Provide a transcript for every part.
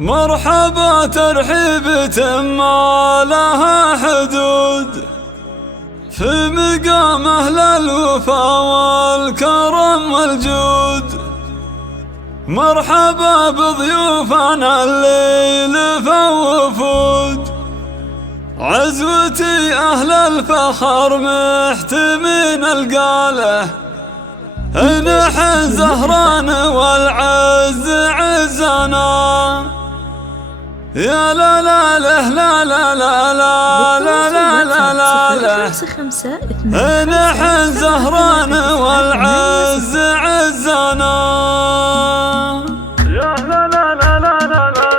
مرحبا ترحيبة ما لها حدود في مقام أهل الوفا والكرم والجود. مرحبا بضيوفنا الليل فوفود، عزوتي أهل الفخر محتمين القاله، نحن زهران والعز عزنا. يا لا لا لا لا لا لا لا لا لا لا لا، نحن زهران والعز عزنا. يا لا لا لا لا لا لا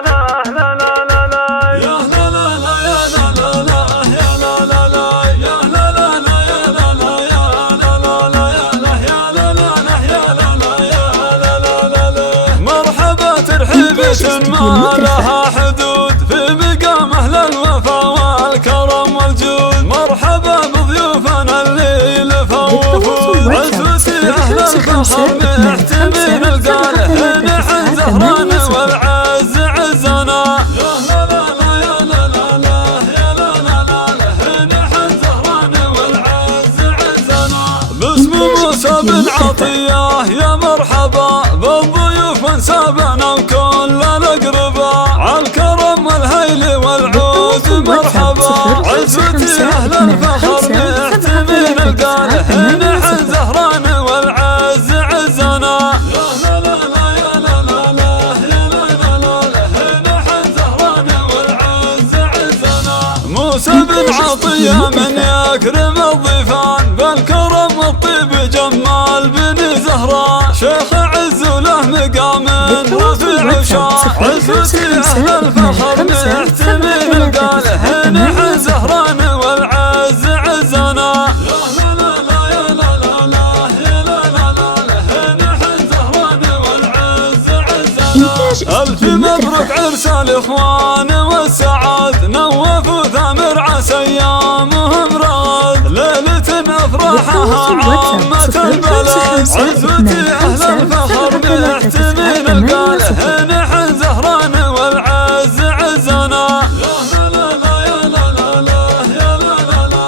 لا لا لا، يا لا لا لا يا لا لا لا يا لا لا لا يا لا لا لا يا لا لا يا لا لا لا يا لا لا لا يا لا لا يا لا لا لا لا. مرحبا ترحيبة ما لها حدود في مقام أهل الوفا والكرم والجود. مرحبا بضيوفنا الليل فوفود، عزوتي أهل الفخر محتمين القاله، نحن زهران والعز عزنا. يا لا لا لا يا لا لا لا يا لا لا لا، نحن زهران والعز عزنا. باسم موسى بن عطية يا مرحبا بالضيوف انسابنا وكل الأقرباء، عالكرم والهيل والعود مرحبا، عزوتي أهل الفخر محتمين القاله، نحن زهران والعز عزنا. يا لا لا لا يا لا لا لا يا لا لا لا، نحن زهران والعز عزنا. موسى بن عطية من يكرم الضيفان بالكرم والطيب جمال بن زهران، شيخ عز وله مقام رفيع وشان، عزوتي أهل الفخر محتمين القاله، نحن زهران والعز عزنا. يا لا لا لا يا لا لا لا يا لا لا لا، نحن زهران والعز عزنا. ألف مبروك عرس الإخوان والسعاد، نوف وثامر عسى أيامهم رغد، ليلة أفراحها عامة البلد، عزوتي أهل الفخر محتمين القاله، نحن زهران والعز عزنا. يا لا لا لا يا لا لا لا يا لا لا لا،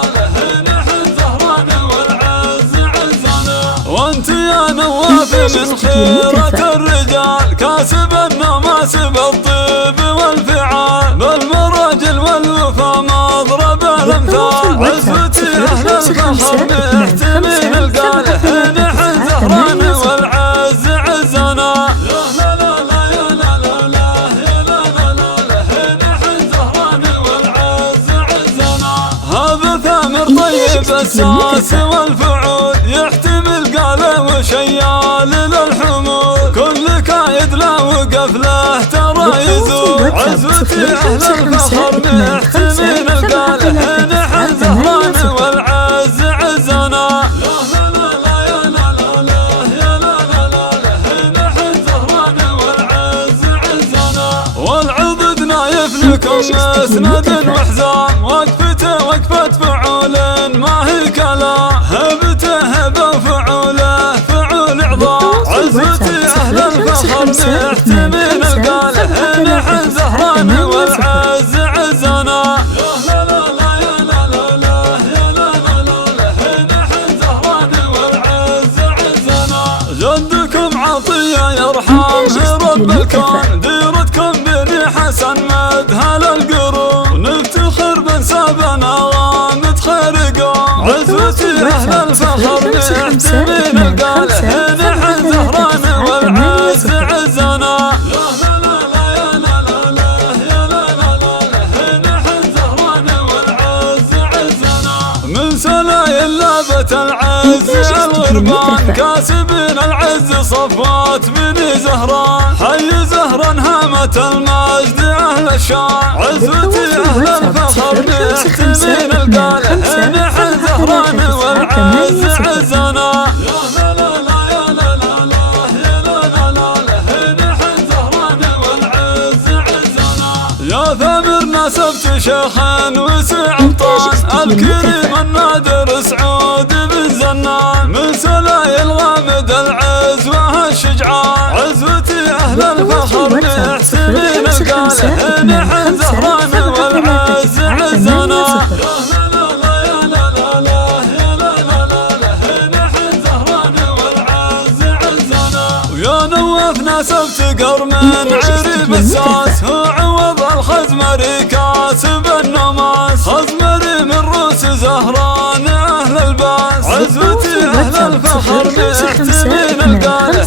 نحن زهران والعز عزنا. وانت يا نواف من خيرة الرجال، كاسب النماسب الطيب والفعال، بالمراجل والوفا مضرب الامثال، عزوتي أهل الفخر محتمين القاله، نحن زهران والعز عزنا. يا لا لا لا يا لا لا لا يا لا لا لا، نحن زهران والعز عزنا. هذا ثامر طيب الساس والفعول، يحتمل قاله وشيال للحمول، كل كايد له وقف له ترى يزول، عزوتي أهل الفخر محتمين القاله، نحن زهران والعز عزنا. يا لا لا لا يا لا لا لا يا لا لا لا، نحن زهران والعز عزنا. والعضد نايف لكم مسند وحزام، وقفته وقفة فعول ما هي كلام، هبته هبه وفعوله فعول عظام، عزوتي أهل الفخر محتمين القاله، نحن زهران والعز عزنا. يا لا لا لا يا لا لا لا يا لا لا لا، نحن زهران والعز عزنا. جدكم عطية يرحمه رب الكون، ديرتكم بني حسن مذهل القرون، نفتخر بنسابنا غامد خير قوم، عزوتي أهل الفخر محتمين القاله، نحن زهران والعز عزنا. يا لا لا لا يا لا لا لا يا لا لا لا، نحن زهران والعز عزنا. من سلايل لابت العز الغربان، كاسبين العز صفوات بني زهران، حي زهرا هامة المجد أهل الشان، عزوتي أهل الفخر محتمين القاله، نحن زهران والعز عزنا. يا لا لا لا يا لا لا لا يا لا لا لا، نحن زهران والعز عزنا. يا ثامر نسبت شيخا وسع الطان، الكريم النادر سعود بن زنان، من سلايل غامد العز وهالشجعان، عزوتي أهل الفخر محتمين القاله، شرف نسبت قرم عريب الساس هو عوض الخزمري كاسب النماس خزمري من روس زهران أهل الباس عزوتي أهل الفخر محتمين القانا